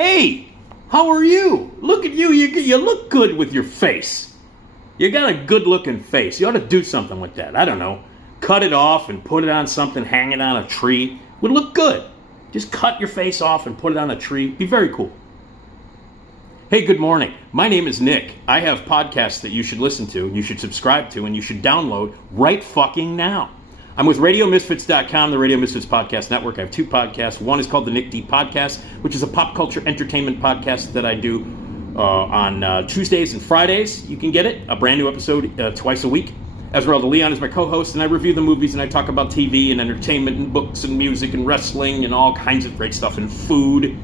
Hey, how are you? Look at you. You look good with your face. You got a good-looking face. You ought to do something with that. I don't know. Cut it off and put it on something, hang it on a tree. Would look good. Just cut your face off and put it on a tree. Be very cool. Hey, good morning. My name is Nick. I have podcasts that you should listen to, you should subscribe to, and you should download right fucking now. I'm with RadioMisfits.com, the Radio Misfits Podcast Network. I have two podcasts. One is called the Nick D Podcast, which is a pop culture entertainment podcast that I do on Tuesdays and Fridays. You can get it, a brand new episode twice a week. Esmeralda Leon is my co-host, and I review the movies, and I talk about TV and entertainment and books and music and wrestling and all kinds of great stuff and food.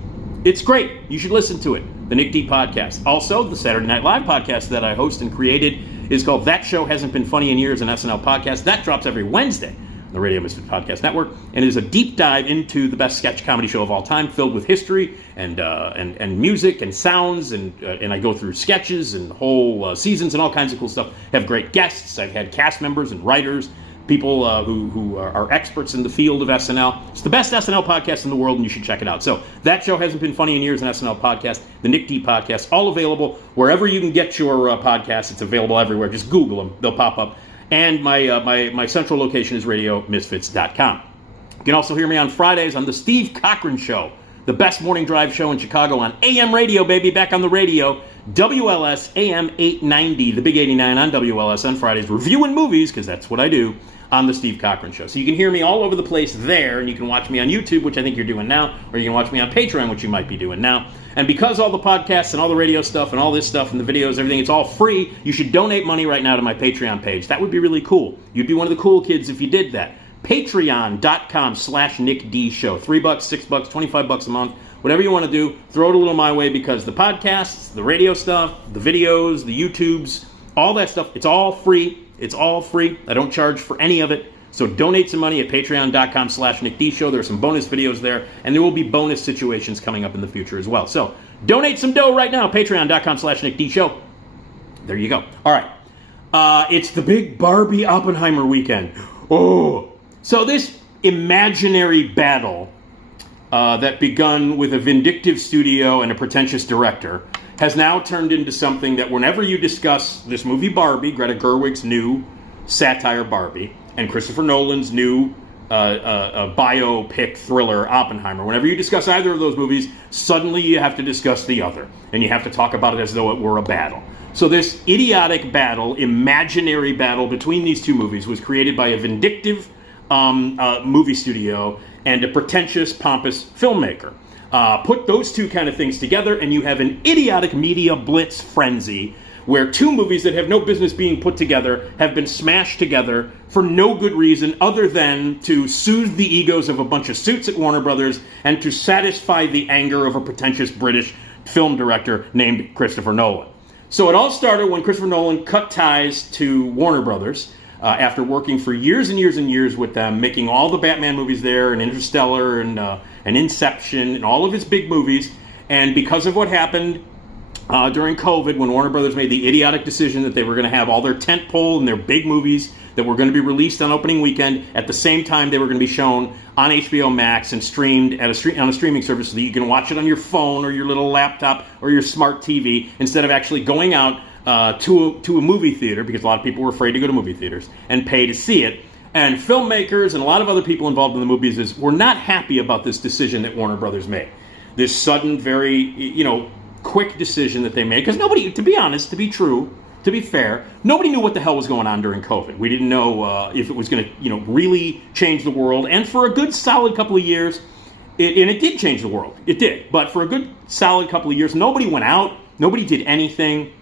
It's great. You should listen to it. The Nick D Podcast. Also, the Saturday Night Live podcast that I host and created is called That Show Hasn't Been Funny in Years, an SNL podcast. That drops every Wednesday on the Radio Misfits Podcast Network, and is a deep dive into the best sketch comedy show of all time, filled with history and music and sounds, and I go through sketches and whole seasons and all kinds of cool stuff. Have great guests. I've had cast members and writers, people who are experts in the field of SNL. It's the best SNL podcast in the world, and you should check it out. So, That Show Hasn't Been Funny in Years, an SNL podcast, the Nick D Podcast, all available wherever you can get your podcasts. It's available everywhere. Just Google them. They'll pop up. And my central location is RadioMisfits.com. You can also hear me on Fridays on The Steve Cochran Show, the best morning drive show in Chicago on AM radio, baby, back on the radio. WLS AM 890, the big 89 on WLS on Fridays, reviewing movies, because that's what I do, on The Steve Cochran Show. So you can hear me all over the place there, and you can watch me on YouTube, which I think you're doing now, or you can watch me on Patreon, which you might be doing now. And because all the podcasts and all the radio stuff and all this stuff and the videos, everything, it's all free, you should donate money right now to my Patreon page. That would be really cool. You'd be one of the cool kids if you did that. Patreon.com/NickD Show. $3, $6, $25 a month. Whatever you want to do, throw it a little my way, because the podcasts, the radio stuff, the videos, the YouTubes, all that stuff, it's all free. It's all free. I don't charge for any of it. So donate some money at patreon.com/NickD Show. There are some bonus videos there, and there will be bonus situations coming up in the future as well. So donate some dough right now, patreon.com/NickD Show. There you go. All right. It's the big Barbie Oppenheimer weekend. Oh. So this imaginary battle that begun with a vindictive studio and a pretentious director has now turned into something that whenever you discuss this movie Barbie, Greta Gerwig's new satire Barbie, and Christopher Nolan's new biopic thriller Oppenheimer, whenever you discuss either of those movies, suddenly you have to discuss the other, and you have to talk about it as though it were a battle. So this idiotic battle, imaginary battle between these two movies was created by a vindictive movie studio and a pretentious, pompous filmmaker. Put those two kind of things together, and you have an idiotic media blitz frenzy where two movies that have no business being put together have been smashed together for no good reason other than to soothe the egos of a bunch of suits at Warner Brothers and to satisfy the anger of a pretentious British film director named Christopher Nolan. So it all started when Christopher Nolan cut ties to Warner Brothers after working for years and years and years with them, making all the Batman movies there, and Interstellar and Inception and all of his big movies. And because of what happened during COVID, when Warner Brothers made the idiotic decision that they were going to have all their tentpole and their big movies that were going to be released on opening weekend, at the same time they were going to be shown on HBO Max and streamed on a streaming service so that you can watch it on your phone or your little laptop or your smart TV instead of actually going out to a movie theater, because a lot of people were afraid to go to movie theaters and pay to see it. And filmmakers and a lot of other people involved in the movies were not happy about this decision that Warner Brothers made. This sudden, very, quick decision that they made, because nobody, to be honest, to be true, to be fair, nobody knew what the hell was going on during COVID. We didn't know if it was going to, really change the world. And for a good solid couple of years, it did change the world. It did. But for a good solid couple of years, nobody went out. Nobody did anything.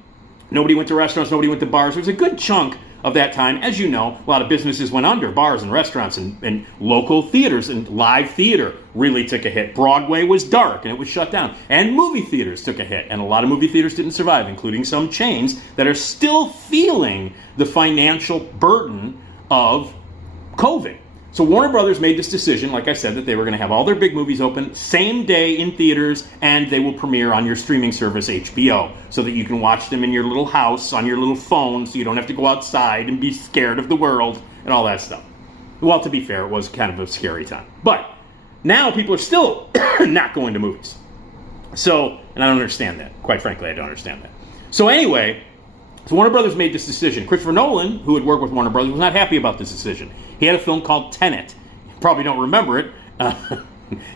Nobody went to restaurants. Nobody went to bars. There was a good chunk of that time. As you know, a lot of businesses went under. Bars and restaurants and local theaters and live theater really took a hit. Broadway was dark and it was shut down. And movie theaters took a hit. And a lot of movie theaters didn't survive, including some chains that are still feeling the financial burden of COVID. So Warner Brothers made this decision, like I said, that they were going to have all their big movies open same day in theaters, and they will premiere on your streaming service, HBO, so that you can watch them in your little house, on your little phone, so you don't have to go outside and be scared of the world and all that stuff. Well, to be fair, it was kind of a scary time. But now people are still not going to movies. So, and I don't understand that. Quite frankly, I don't understand that. So anyway, so Warner Brothers made this decision. Christopher Nolan, who had worked with Warner Brothers, was not happy about this decision. He had a film called Tenet. You probably don't remember it.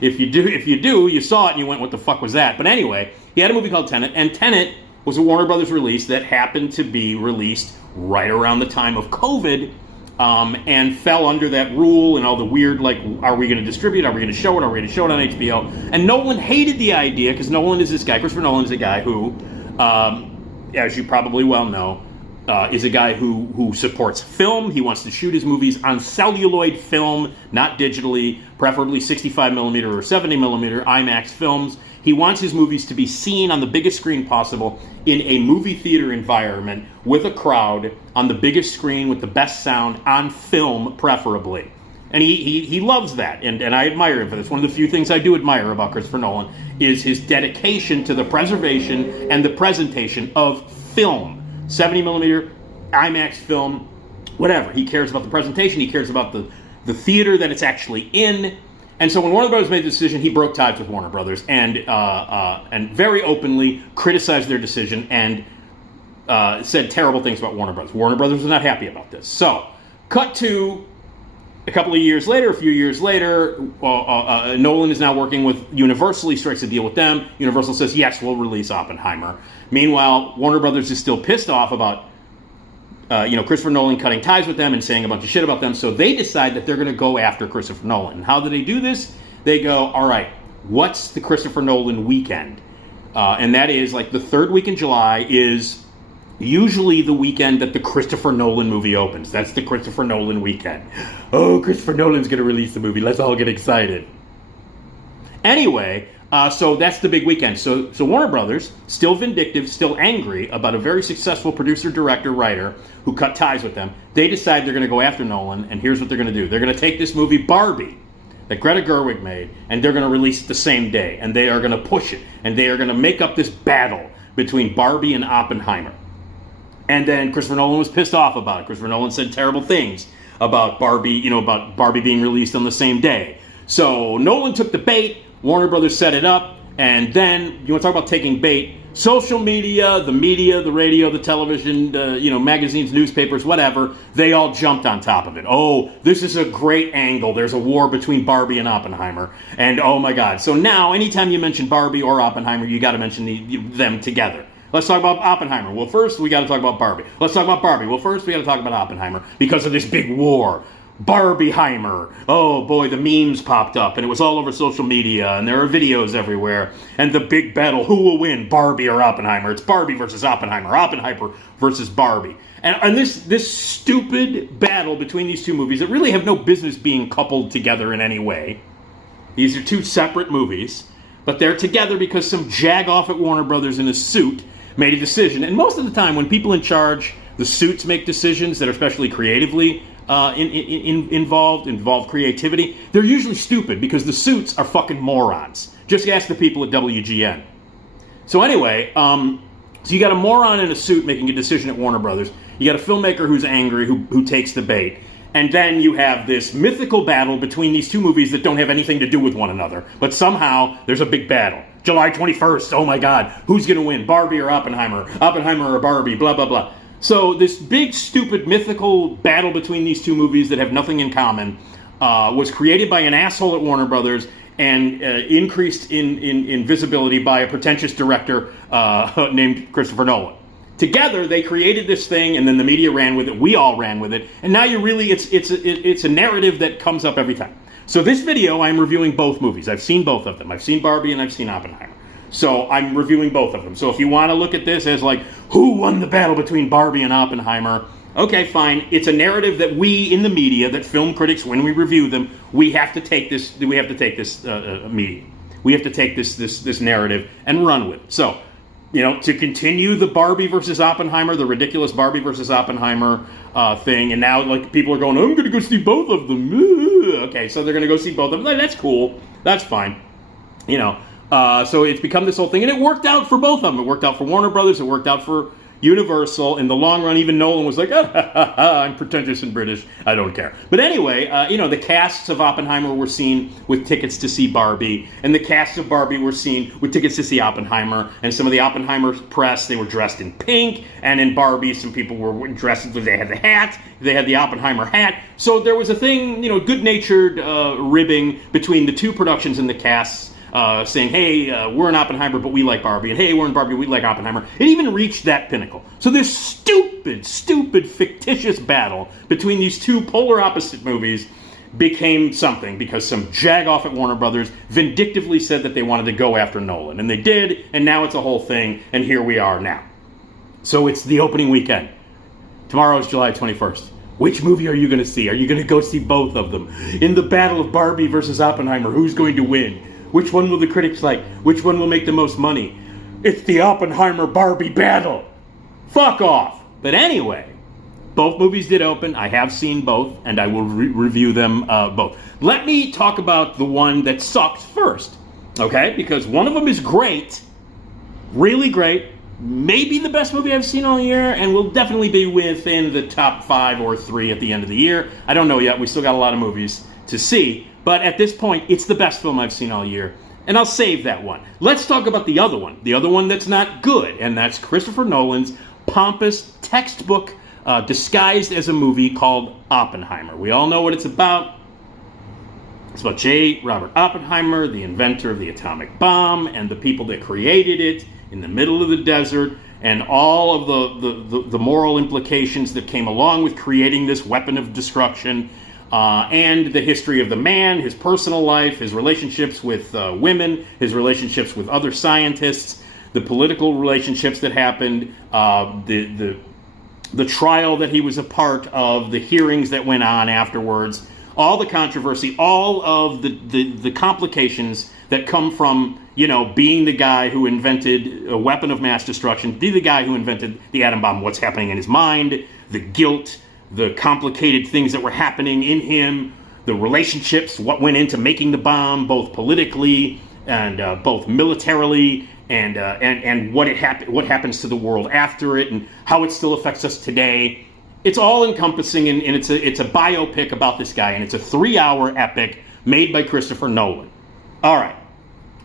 If you do, you saw it and you went, what the fuck was that? But anyway, he had a movie called Tenet, and Tenet was a Warner Brothers release that happened to be released right around the time of COVID, and fell under that rule and all the weird, like, are we going to distribute? Are we going to show it? Are we going to show it on HBO? And Nolan hated the idea, because Nolan is this guy, Christopher Nolan is a guy who, as you probably well know, is a guy who supports film. He wants to shoot his movies on celluloid film, not digitally, preferably 65 millimeter or 70 millimeter IMAX films. He wants his movies to be seen on the biggest screen possible in a movie theater environment with a crowd on the biggest screen with the best sound on film, preferably. And he loves that, and I admire him for this. One of the few things I do admire about Christopher Nolan is his dedication to the preservation and the presentation of film. 70 millimeter, IMAX film, whatever. He cares about the presentation. He cares about the theater that it's actually in. And so when Warner Brothers made the decision, he broke ties with Warner Brothers and very openly criticized their decision and said terrible things about Warner Brothers. Warner Brothers was not happy about this. So, cut to a couple of years later, a few years later, Nolan is now working with Universal. He strikes a deal with them. Universal says, yes, we'll release Oppenheimer. Meanwhile, Warner Brothers is still pissed off about Christopher Nolan cutting ties with them and saying a bunch of shit about them, so they decide that they're going to go after Christopher Nolan. And how do they do this? They go, all right, what's the Christopher Nolan weekend? And that is, like, the third week in July is usually the weekend that the Christopher Nolan movie opens. That's the Christopher Nolan weekend. Oh, Christopher Nolan's going to release the movie. Let's all get excited. Anyway, so that's the big weekend. So Warner Brothers, still vindictive, still angry about a very successful producer, director, writer who cut ties with them, they decide they're going to go after Nolan, and here's what they're going to do. They're going to take this movie Barbie that Greta Gerwig made, and they're going to release it the same day, and they are going to push it, and they are going to make up this battle between Barbie and Oppenheimer. And then Christopher Nolan was pissed off about it. Christopher Nolan said terrible things about Barbie, about Barbie being released on the same day. So Nolan took the bait, Warner Brothers set it up, and then, you want to talk about taking bait, social media, the radio, the television, magazines, newspapers, whatever, they all jumped on top of it. Oh, this is a great angle. There's a war between Barbie and Oppenheimer. And oh my God. So now, anytime you mention Barbie or Oppenheimer, you got to mention them together. Let's talk about Oppenheimer. Well, first, we got to talk about Barbie. Let's talk about Barbie. Well, first, we got to talk about Oppenheimer because of this big war. Barbieheimer. Oh boy, the memes popped up and it was all over social media and there are videos everywhere. And the big battle, who will win, Barbie or Oppenheimer? It's Barbie versus Oppenheimer, Oppenheimer versus Barbie. And this stupid battle between these two movies that really have no business being coupled together in any way. These are two separate movies, but they're together because some jag-off at Warner Brothers in a suit made a decision. And most of the time when people in charge, the suits make decisions that are especially creatively involve creativity, they're usually stupid because the suits are fucking morons. Just ask the people at WGN. So anyway, so you got a moron in a suit making a decision at Warner Brothers. You got a filmmaker who's angry, who takes the bait. And then you have this mythical battle between these two movies that don't have anything to do with one another. But somehow, there's a big battle. July 21st, oh my God, who's going to win, Barbie or Oppenheimer? Oppenheimer or Barbie, blah, blah, blah. So this big, stupid, mythical battle between these two movies that have nothing in common was created by an asshole at Warner Brothers and increased in visibility by a pretentious director named Christopher Nolan. Together, they created this thing, and then the media ran with it. We all ran with it, and now it's a narrative that comes up every time. So this video, I'm reviewing both movies. I've seen both of them. I've seen Barbie and I've seen Oppenheimer. So I'm reviewing both of them. So if you want to look at this as like, who won the battle between Barbie and Oppenheimer? Okay, fine. It's a narrative that we in the media, that film critics, when we review them, we have to take this. We have to take this media. We have to take this narrative and run with it. So, to continue the Barbie versus Oppenheimer, the ridiculous Barbie versus Oppenheimer thing, and now like people are going, I'm going to go see both of them. Okay, so they're going to go see both of them. That's cool. That's fine. So it's become this whole thing, and it worked out for both of them. It worked out for Warner Brothers. It worked out for Universal. In the long run, even Nolan was like, I'm pretentious and British. I don't care. But anyway, the casts of Oppenheimer were seen with tickets to see Barbie, and the casts of Barbie were seen with tickets to see Oppenheimer. And some of the Oppenheimer press, they were dressed in pink, and in Barbie, some people were dressed, they had the hat, they had the Oppenheimer hat. So there was a thing, good-natured ribbing between the two productions and the casts, saying, hey, we're in Oppenheimer, but we like Barbie, and hey, we're in Barbie, we like Oppenheimer. It even reached that pinnacle. So this stupid, fictitious battle between these two polar opposite movies became something because some jagoff at Warner Brothers vindictively said that they wanted to go after Nolan, and they did, and now it's a whole thing, and here we are now. So it's the opening weekend. Tomorrow is July 21st. Which movie are you going to see? Are you going to go see both of them? In the battle of Barbie versus Oppenheimer, who's going to win? Which one will the critics like? Which one will make the most money? It's the Oppenheimer-Barbie battle. Fuck off. But anyway, both movies did open. I have seen both, and I will review them both. Let me talk about the one that sucked first, okay? Because one of them is great, really great, maybe the best movie I've seen all year, and will definitely be within the top 5 or 3 at the end of the year. I don't know yet. We still got a lot of movies to see. But at this point, it's the best film I've seen all year. And I'll save that one. Let's talk about the other one. The other one that's not good. And that's Christopher Nolan's pompous textbook disguised as a movie called Oppenheimer. We all know what it's about. It's about J. Robert Oppenheimer, the inventor of the atomic bomb, and the people that created it in the middle of the desert, and all of the moral implications that came along with creating this weapon of destruction. And the history of the man, his personal life, his relationships with women, his relationships with other scientists, the political relationships that happened, the trial that he was a part of, the hearings that went on afterwards, all the controversy, all of the complications that come from, being the guy who invented a weapon of mass destruction, be the guy who invented the atom bomb, what's happening in his mind, the guilt, the complicated things that were happening in him, the relationships, what went into making the bomb, both politically and both militarily, and what happens to the world after it, and how it still affects us today. It's all encompassing, and it's a biopic about this guy, and it's a 3-hour epic made by Christopher Nolan. All right.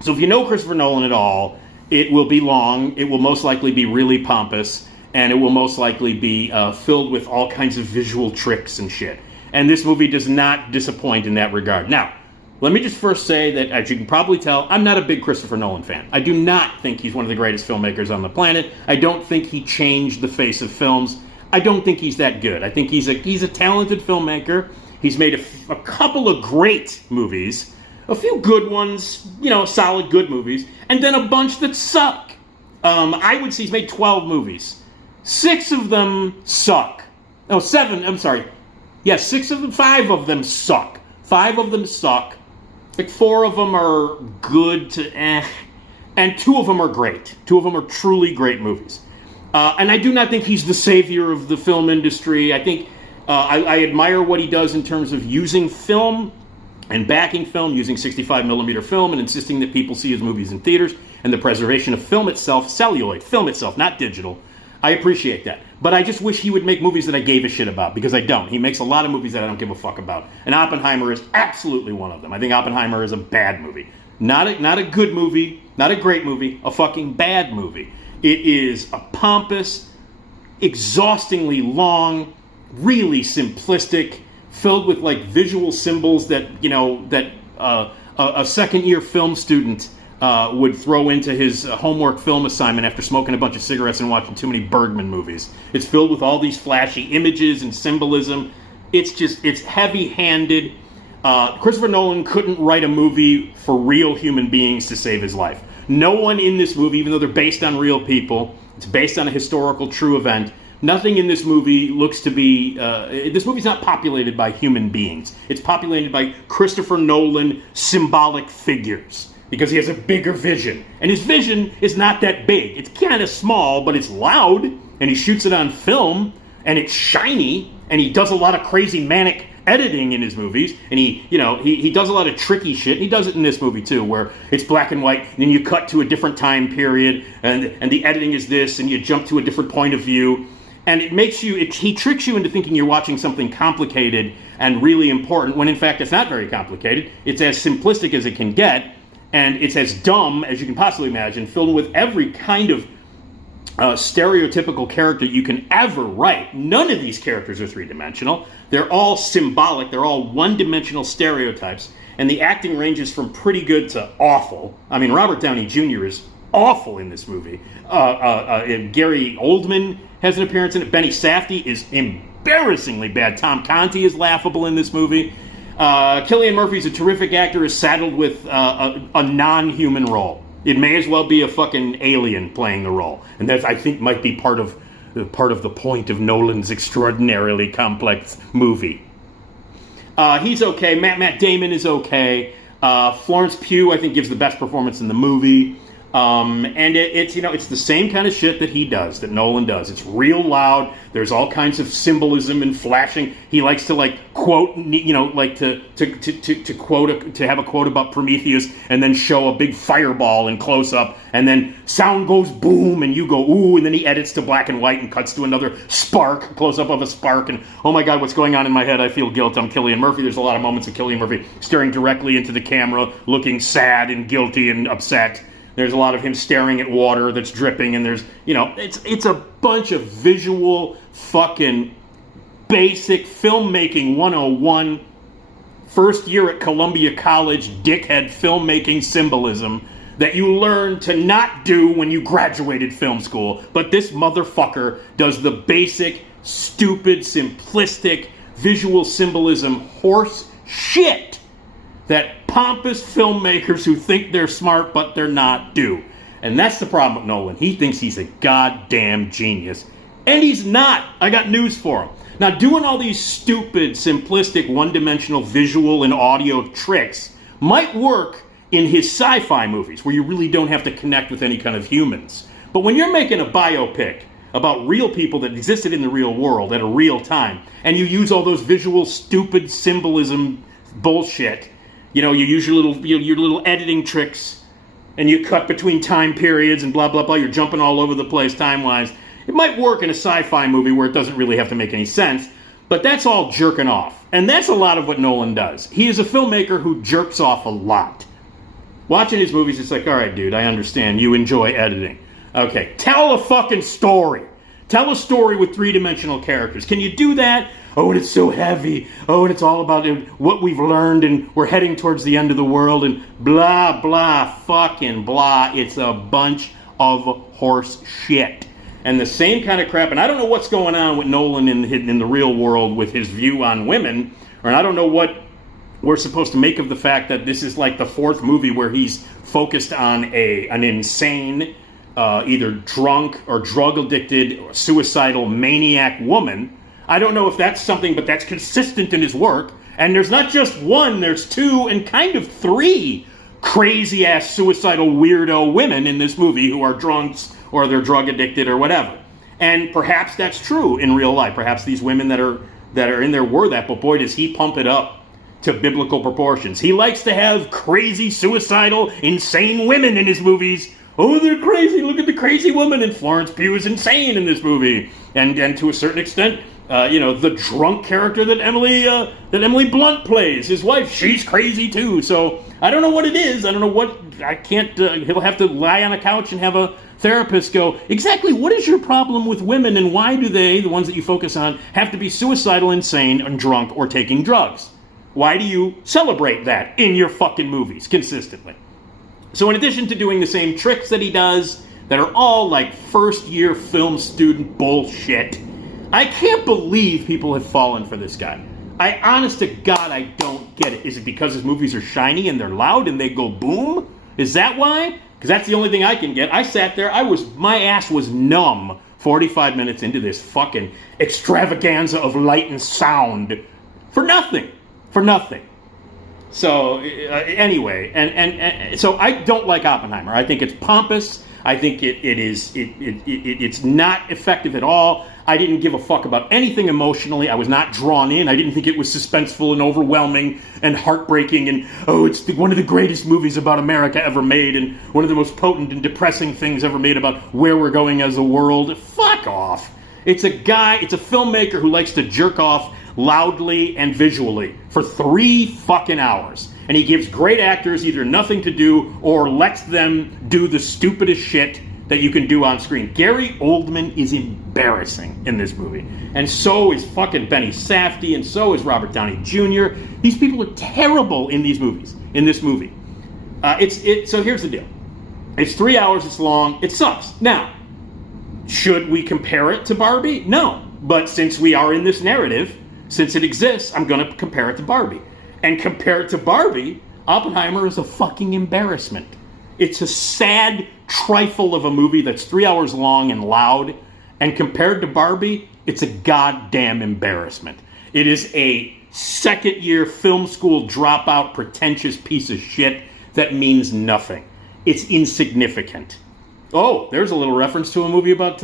So if you know Christopher Nolan at all, it will be long. It will most likely be really pompous. And it will most likely be filled with all kinds of visual tricks and shit. And this movie does not disappoint in that regard. Now, let me just first say that, as you can probably tell, I'm not a big Christopher Nolan fan. I do not think he's one of the greatest filmmakers on the planet. I don't think he changed the face of films. I don't think he's that good. I think he's a talented filmmaker. He's made a couple of great movies, a few good ones, solid good movies, and then a bunch that suck. I would say he's made 12 movies. 6 of them suck. No, 7, I'm sorry. Yes, 6 of them, 5 of them suck. 5 of them suck. Like 4 of them are good to and 2 of them are great. 2 of them are truly great movies. And I do not think he's the savior of the film industry. I think I admire what he does in terms of using film and backing film, using 65mm film and insisting that people see his movies in theaters, and the preservation of film itself, celluloid, film itself, not digital. I appreciate that. But I just wish he would make movies that I gave a shit about, because I don't. He makes a lot of movies that I don't give a fuck about. And Oppenheimer is absolutely one of them. I think Oppenheimer is a bad movie. Not a good movie, not a great movie, a fucking bad movie. It is a pompous, exhaustingly long, really simplistic, filled with like visual symbols that, a second-year film student would throw into his homework film assignment after smoking a bunch of cigarettes and watching too many Bergman movies. It's filled with all these flashy images and symbolism. It's heavy-handed. Christopher Nolan couldn't write a movie for real human beings to save his life. No one in this movie, even though they're based on real people, it's based on a historical true event, nothing in this movie looks to be... this movie's not populated by human beings. It's populated by Christopher Nolan symbolic figures, because he has a bigger vision. And his vision is not that big. It's kind of small, but it's loud, and he shoots it on film, and it's shiny, and he does a lot of crazy manic editing in his movies, and he does a lot of tricky shit. He does it in this movie too, where it's black and white, and then you cut to a different time period, and the editing is this, and you jump to a different point of view, and he tricks you into thinking you're watching something complicated and really important, when in fact it's not very complicated. It's as simplistic as it can get, and it's as dumb as you can possibly imagine, filled with every kind of stereotypical character you can ever write. None of these characters are three-dimensional. They're all symbolic. They're all one-dimensional stereotypes. And the acting ranges from pretty good to awful. I mean, Robert Downey Jr. is awful in this movie. Gary Oldman has an appearance in it. Benny Safdie is embarrassingly bad. Tom Conti is laughable in this movie. Cillian Murphy's a terrific actor, is saddled with a non-human role. It may as well be a fucking alien playing the role, and that, I think, might be part of the point of Nolan's extraordinarily complex movie. He's okay. Matt Damon is okay. Florence Pugh, I think, gives the best performance in the movie. And it's the same kind of shit that he does, that Nolan does. It's real loud. There's all kinds of symbolism and flashing. He likes to quote, to quote, to have a quote about Prometheus and then show a big fireball in close up, and then sound goes boom and you go ooh, and then he edits to black and white and cuts to another spark, close up of a spark, and oh my God, what's going on in my head? I feel guilt. I'm Cillian Murphy. There's a lot of moments of Cillian Murphy staring directly into the camera, looking sad and guilty and upset. There's a lot of him staring at water that's dripping, and there's, it's a bunch of visual fucking basic filmmaking 101, first year at Columbia College dickhead filmmaking symbolism that you learn to not do when you graduated film school. But this motherfucker does the basic, stupid, simplistic visual symbolism horse shit that pompous filmmakers who think they're smart but they're not do. And that's the problem with Nolan. He thinks he's a goddamn genius. And he's not. I got news for him. Now, doing all these stupid, simplistic, one-dimensional visual and audio tricks might work in his sci-fi movies, where you really don't have to connect with any kind of humans. But when you're making a biopic about real people that existed in the real world at a real time, and you use all those visual, stupid symbolism bullshit, you use your little editing tricks, and you cut between time periods and blah, blah, blah. You're jumping all over the place time-wise. It might work in a sci-fi movie where it doesn't really have to make any sense, but that's all jerking off. And that's a lot of what Nolan does. He is a filmmaker who jerks off a lot. Watching his movies, it's like, all right, dude, I understand. You enjoy editing. Okay, tell a fucking story. Tell a story with three-dimensional characters. Can you do that? Oh, and it's so heavy. Oh, and it's all about what we've learned, and we're heading towards the end of the world, and blah, blah, fucking blah. It's a bunch of horse shit. And the same kind of crap, and I don't know what's going on with Nolan in the real world with his view on women, or I don't know what we're supposed to make of the fact that this is like the fourth movie where he's focused on an insane, either drunk or drug-addicted or suicidal maniac woman. I don't know if that's something, but that's consistent in his work. And there's not just one, there's two and kind of three crazy-ass suicidal weirdo women in this movie who are drunks or they're drug-addicted or whatever. And perhaps that's true in real life. Perhaps these women that are in there were that, but boy, does he pump it up to biblical proportions. He likes to have crazy, suicidal, insane women in his movies. Oh, they're crazy. Look at the crazy woman. And Florence Pugh is insane in this movie. And to a certain extent, the drunk character that Emily Blunt plays, his wife, she's crazy too. So I don't know what it is. I don't know what. I can't. He'll have to lie on a couch and have a therapist go, exactly what is your problem with women, and why do they, the ones that you focus on, have to be suicidal, insane, and drunk, or taking drugs? Why do you celebrate that in your fucking movies consistently? So in addition to doing the same tricks that he does, that are all like first-year film student bullshit, I can't believe people have fallen for this guy. I, honest to God, I don't get it. Is it because his movies are shiny and they're loud and they go boom? Is that why? Because that's the only thing I can get. I sat there, my ass was numb 45 minutes into this fucking extravaganza of light and sound for nothing. So, anyway, and so I don't like Oppenheimer. I think it's pompous. I think it's not effective at all. I didn't give a fuck about anything emotionally. I was not drawn in. I didn't think it was suspenseful and overwhelming and heartbreaking and, oh, it's one of the greatest movies about America ever made and one of the most potent and depressing things ever made about where we're going as a world. Fuck off. It's a filmmaker who likes to jerk off loudly and visually for 3 fucking hours. And he gives great actors either nothing to do or lets them do the stupidest shit that you can do on screen. Gary Oldman is embarrassing in this movie. And so is fucking Benny Safdie, and so is Robert Downey Jr. These people are terrible in these movies, in this movie. So here's the deal. It's 3 hours, it's long, it sucks. Now, should we compare it to Barbie? No. But since we are in this narrative, since it exists, I'm going to compare it to Barbie. And compared to Barbie, Oppenheimer is a fucking embarrassment. It's a sad trifle of a movie that's 3 hours long and loud. And compared to Barbie, it's a goddamn embarrassment. It is a second-year film school dropout, pretentious piece of shit that means nothing. It's insignificant. Oh, there's a little reference to a movie about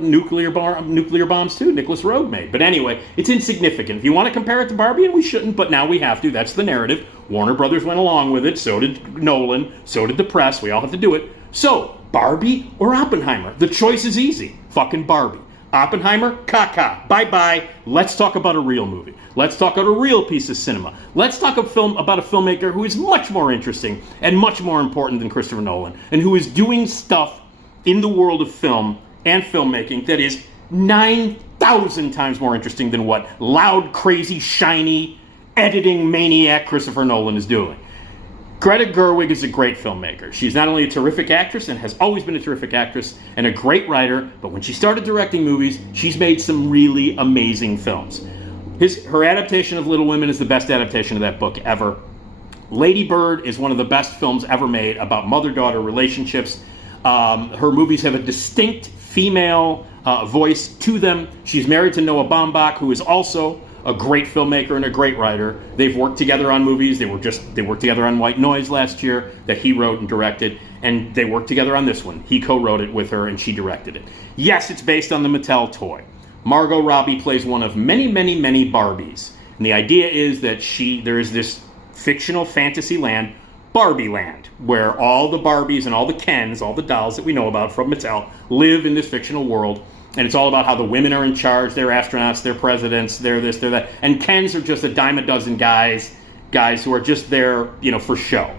nuclear bombs too, Nicholas Roeg made. But anyway, it's insignificant. If you want to compare it to Barbie, and we shouldn't, but now we have to. That's the narrative. Warner Brothers went along with it. So did Nolan. So did the press. We all have to do it. So, Barbie or Oppenheimer? The choice is easy. Fucking Barbie. Oppenheimer? Caca. Bye-bye. Let's talk about a real movie. Let's talk about a real piece of cinema. Let's talk about a filmmaker who is much more interesting and much more important than Christopher Nolan, and who is doing stuff in the world of film and filmmaking that is 9,000 times more interesting than what loud, crazy, shiny, editing maniac Christopher Nolan is doing. Greta Gerwig is a great filmmaker. She's not only a terrific actress and has always been a terrific actress and a great writer, but when she started directing movies, she's made some really amazing films. Her adaptation of Little Women is the best adaptation of that book ever. Lady Bird is one of the best films ever made about mother-daughter relationships. Her movies have a distinct female voice to them. She's married to Noah Baumbach, who is also a great filmmaker and a great writer. They've worked together on movies. They worked together on White Noise last year that he wrote and directed, and they worked together on this one. He co-wrote it with her and she directed it. Yes, it's based on the Mattel toy. Margot Robbie plays one of many, many, many Barbies. And the idea is that there is this fictional fantasy land, Barbie Land, where all the Barbies and all the Kens, all the dolls that we know about from Mattel, live in this fictional world. And it's all about how the women are in charge. They're astronauts, they're presidents, they're this, they're that. And Kens are just a dime a dozen guys who are just there, for show.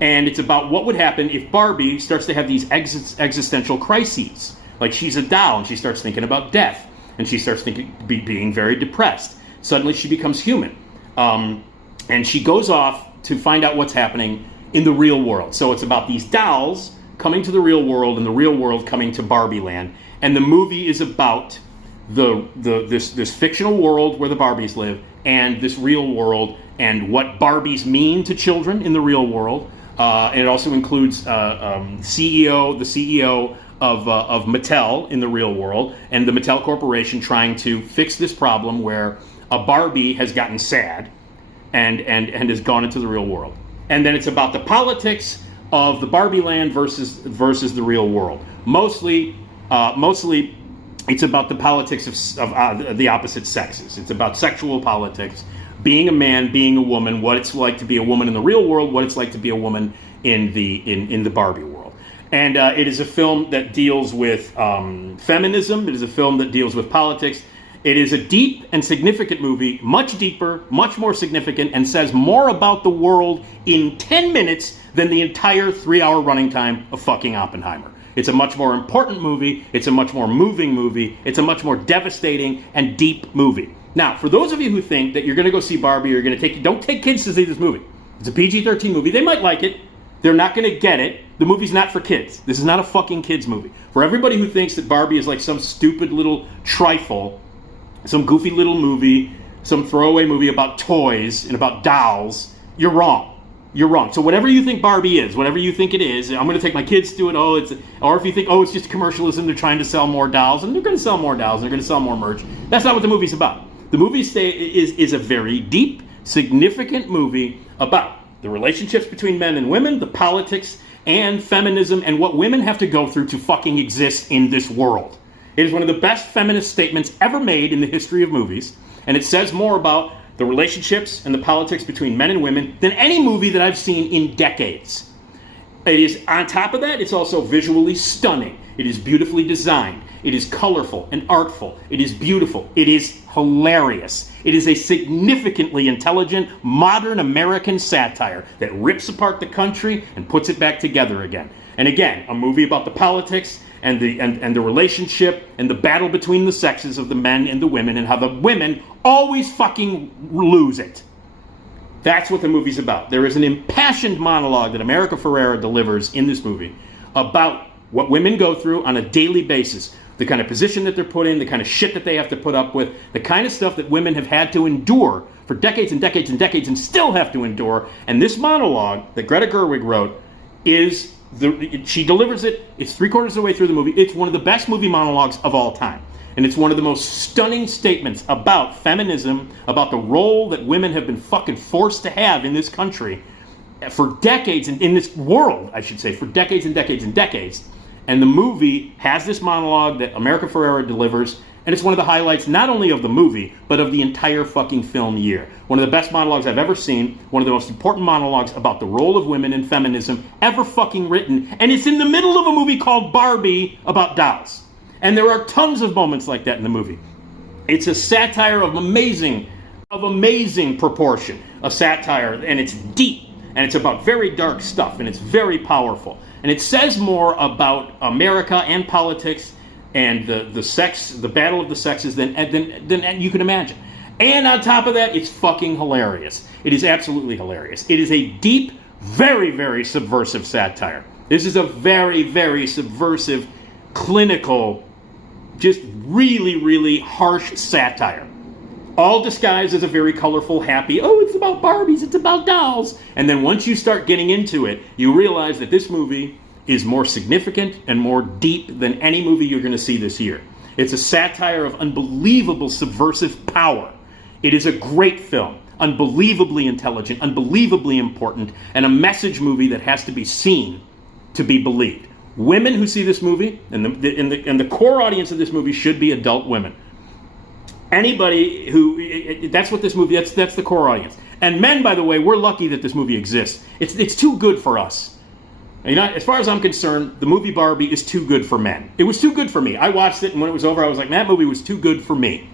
And it's about what would happen if Barbie starts to have these existential crises. Like, she's a doll and she starts thinking about death. And she starts being very depressed. Suddenly she becomes human. And she goes off to find out what's happening in the real world. So it's about these dolls coming to the real world and the real world coming to Barbie Land. And the movie is about this fictional world where the Barbies live and this real world and what Barbies mean to children in the real world. And it also includes the CEO of Mattel in the real world, and the Mattel Corporation trying to fix this problem where a Barbie has gotten sad and has gone into the real world. And then it's about the politics of the Barbie Land versus the real world. Mostly it's about the politics of the opposite sexes. It's about sexual politics, being a man, being a woman, what it's like to be a woman in the real world, what it's like to be a woman in the Barbie world. And it is a film that deals with feminism. It is a film that deals with politics. It is a deep and significant movie, much deeper, much more significant, and says more about the world in 10 minutes than the entire 3-hour running time of fucking Oppenheimer. It's a much more important movie. It's a much more moving movie. It's a much more devastating and deep movie. Now, for those of you who think that you're going to go see Barbie or you're going to don't take kids to see this movie. It's a PG-13 movie. They might like it. They're not going to get it. The movie's not for kids. This is not a fucking kids movie. For everybody who thinks that Barbie is like some stupid little trifle, some goofy little movie, some throwaway movie about toys and about dolls, you're wrong. You're wrong. So whatever you think Barbie is, whatever you think it is, I'm going to take my kids to it. Or if you think, it's just commercialism, they're trying to sell more dolls, and they're going to sell more dolls, and they're going to sell more merch. That's not what the movie's about. The movie is a very deep, significant movie about the relationships between men and women, the politics, and feminism and what women have to go through to fucking exist in this world. It is one of the best feminist statements ever made in the history of movies, and it says more about the relationships and the politics between men and women than any movie that I've seen in decades. It is, on top of that, it's also visually stunning. It is beautifully designed. It is colorful and artful. It is beautiful. It is hilarious. It is a significantly intelligent, modern American satire that rips apart the country and puts it back together again. And again, a movie about the politics and the relationship and the battle between the sexes of the men and the women, and how the women always fucking lose it. That's what the movie's about. There is an impassioned monologue that America Ferrera delivers in this movie about what women go through on a daily basis, the kind of position that they're put in, the kind of shit that they have to put up with, the kind of stuff that women have had to endure for decades and decades and decades and still have to endure. And this monologue that Greta Gerwig wrote is, she delivers it, it's 3/4 of the way through the movie. It's one of the best movie monologues of all time. And it's one of the most stunning statements about feminism, about the role that women have been fucking forced to have in this country for decades, in this world, I should say, for decades and decades and decades. And the movie has this monologue that America Ferrera delivers, and it's one of the highlights not only of the movie, but of the entire fucking film year. One of the best monologues I've ever seen, one of the most important monologues about the role of women in feminism ever fucking written, and it's in the middle of a movie called Barbie about dolls. And there are tons of moments like that in the movie. It's a satire of amazing proportion, a satire, and it's deep, and it's about very dark stuff, and it's very powerful. And it says more about America and politics and the battle of the sexes than you can imagine. And on top of that, it's fucking hilarious. It is absolutely hilarious. It is a deep, very, very subversive satire. This is a very, very subversive, clinical, just really, really harsh satire. All disguised as a very colorful, happy, oh, it's about Barbies, it's about dolls. And then once you start getting into it, you realize that this movie is more significant and more deep than any movie you're going to see this year. It's a satire of unbelievable subversive power. It is a great film, unbelievably intelligent, unbelievably important, and a message movie that has to be seen to be believed. Women who see this movie, and the core audience of this movie should be adult women. Anybody who, that's what this movie, that's the core audience. And men, by the way, we're lucky that this movie exists. It's too good for us. You know, as far as I'm concerned, the movie Barbie is too good for men. It was too good for me. I watched it, and when it was over, I was like, that movie was too good for me.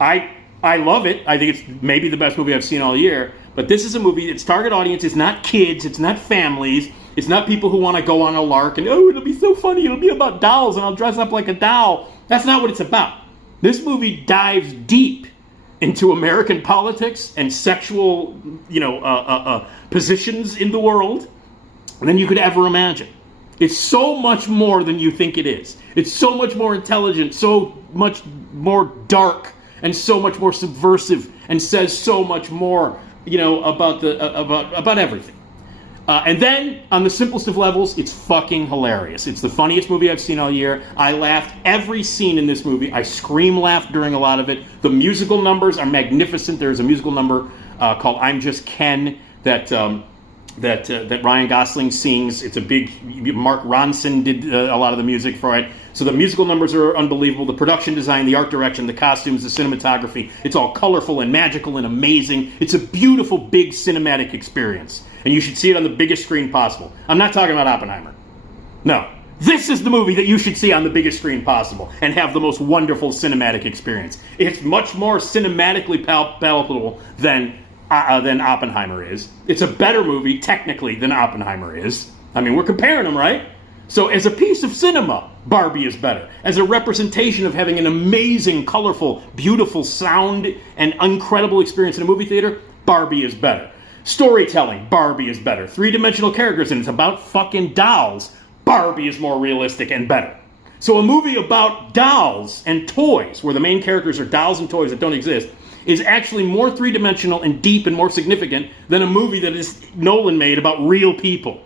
I love it. I think it's maybe the best movie I've seen all year. But this is a movie, its target audience is not kids, it's not families, it's not people who want to go on a lark and, oh, it'll be so funny, it'll be about dolls and I'll dress up like a doll. That's not what it's about. This movie dives deep into American politics and sexual, positions in the world than you could ever imagine. It's so much more than you think it is. It's so much more intelligent, so much more dark, and so much more subversive, and says so much more, about everything. And then, on the simplest of levels, it's fucking hilarious. It's the funniest movie I've seen all year. I laughed every scene in this movie. I scream-laughed during a lot of it. The musical numbers are magnificent. There's a musical number called I'm Just Ken that Ryan Gosling sings. It's a big... Mark Ronson did a lot of the music for it. So the musical numbers are unbelievable. The production design, the art direction, the costumes, the cinematography, it's all colorful and magical and amazing. It's a beautiful, big cinematic experience. And you should see it on the biggest screen possible. I'm not talking about Oppenheimer. No. This is the movie that you should see on the biggest screen possible and have the most wonderful cinematic experience. It's much more cinematically palatable than Oppenheimer is. It's a better movie, technically, than Oppenheimer is. I mean, we're comparing them, right? So as a piece of cinema, Barbie is better. As a representation of having an amazing, colorful, beautiful sound and incredible experience in a movie theater, Barbie is better. Storytelling, Barbie is better. Three-dimensional characters, and it's about fucking dolls, Barbie is more realistic and better. So a movie about dolls and toys, where the main characters are dolls and toys that don't exist, is actually more three-dimensional and deep and more significant than a movie that is Nolan made about real people.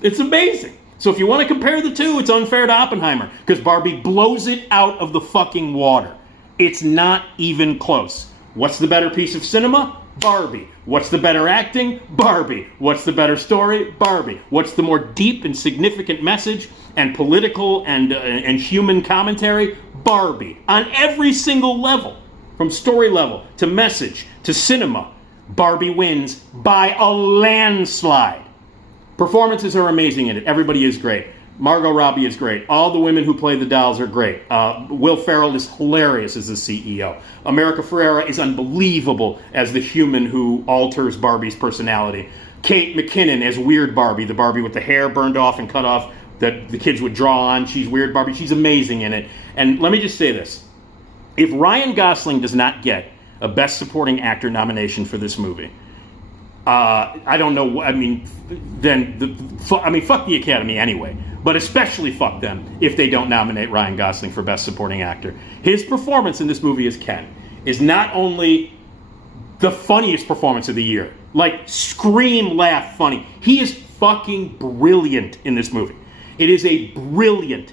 It's amazing. So if you want to compare the two, it's unfair to Oppenheimer, because Barbie blows it out of the fucking water. It's not even close. What's the better piece of cinema? Barbie. What's the better acting? Barbie. What's the better story? Barbie. What's the more deep and significant message and political and human commentary? Barbie. On every single level, from story level to message to cinema, Barbie wins by a landslide. Performances are amazing in it. Everybody is great. Margot Robbie is great. All the women who play the dolls are great. Will Ferrell is hilarious as the CEO. America Ferrera is unbelievable as the human who alters Barbie's personality. Kate McKinnon as Weird Barbie, the Barbie with the hair burned off and cut off that the kids would draw on. She's Weird Barbie. She's amazing in it. And let me just say this. If Ryan Gosling does not get a Best Supporting Actor nomination for this movie, I don't know. I mean, fuck the Academy anyway. But especially fuck them if they don't nominate Ryan Gosling for Best Supporting Actor. His performance in this movie as Ken is not only the funniest performance of the year, like scream, laugh, funny. He is fucking brilliant in this movie. It is a brilliant,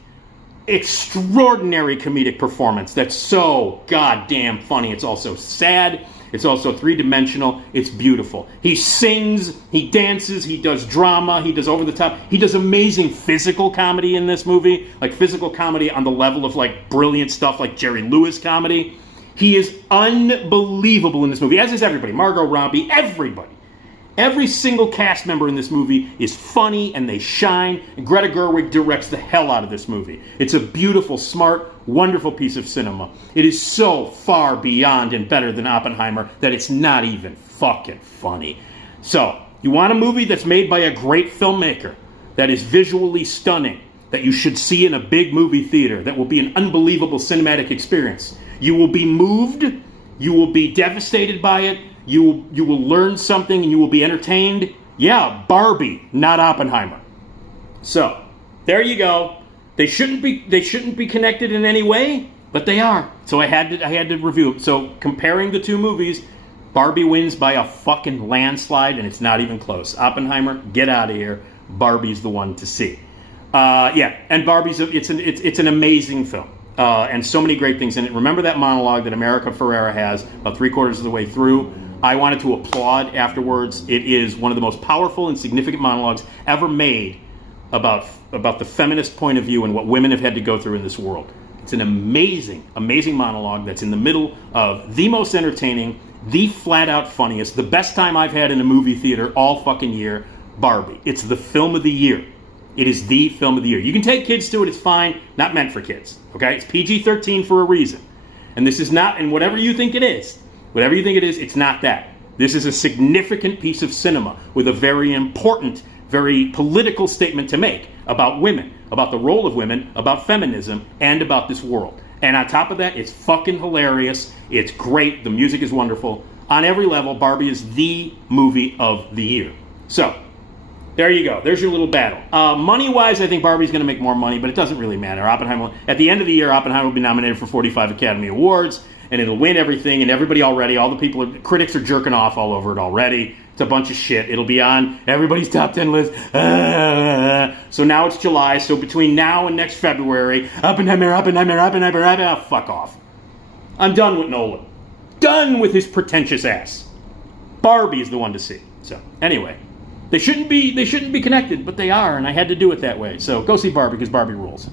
extraordinary comedic performance that's so goddamn funny. It's also sad. It's also three-dimensional. It's beautiful. He sings, he dances, he does drama, he does over-the-top. He does amazing physical comedy in this movie, like physical comedy on the level of like brilliant stuff like Jerry Lewis comedy. He is unbelievable in this movie, as is everybody. Margot Robbie, everybody. Every single cast member in this movie is funny and they shine. And Greta Gerwig directs the hell out of this movie. It's a beautiful, smart, wonderful piece of cinema. It is so far beyond and better than Oppenheimer that it's not even fucking funny. So, you want a movie that's made by a great filmmaker, that is visually stunning, that you should see in a big movie theater, that will be an unbelievable cinematic experience. You will be moved, you will be devastated by it, you will learn something and you will be entertained. Yeah, Barbie, not Oppenheimer. So, there you go. They shouldn't be connected in any way, but they are. So I had to review it. So comparing the two movies, Barbie wins by a fucking landslide, and it's not even close. Oppenheimer, get out of here. Barbie's the one to see. And Barbie's it's an amazing film. And so many great things in it. Remember that monologue that America Ferrera has about 3/4 of the way through? I wanted to applaud afterwards. It is one of the most powerful and significant monologues ever made about the feminist point of view and what women have had to go through in this world. It's an amazing, amazing monologue that's in the middle of the most entertaining, the flat-out funniest, the best time I've had in a movie theater all fucking year, Barbie. It's the film of the year. It is the film of the year. You can take kids to it, it's fine. Not meant for kids, okay? It's PG-13 for a reason. And this is not, and whatever you think it is, it's not that. This is a significant piece of cinema with a very important, very political statement to make about women, about the role of women, about feminism, and about this world. And on top of that, it's fucking hilarious. It's great. The music is wonderful. On every level, Barbie is the movie of the year. So, there you go. There's your little battle. Money-wise, I think Barbie's going to make more money, but it doesn't really matter. Oppenheimer, at the end of the year, Oppenheimer will be nominated for 45 Academy Awards, and it'll win everything, and everybody already, critics are jerking off all over it already. It's a bunch of shit. It'll be on everybody's top 10 list. So now it's July, so between now and next February, Oppenheimer, fuck off. I'm done with Nolan. Done with his pretentious ass. Barbie is the one to see. So, anyway. They shouldn't be connected, but they are, and I had to do it that way. So go see Barbie because Barbie rules.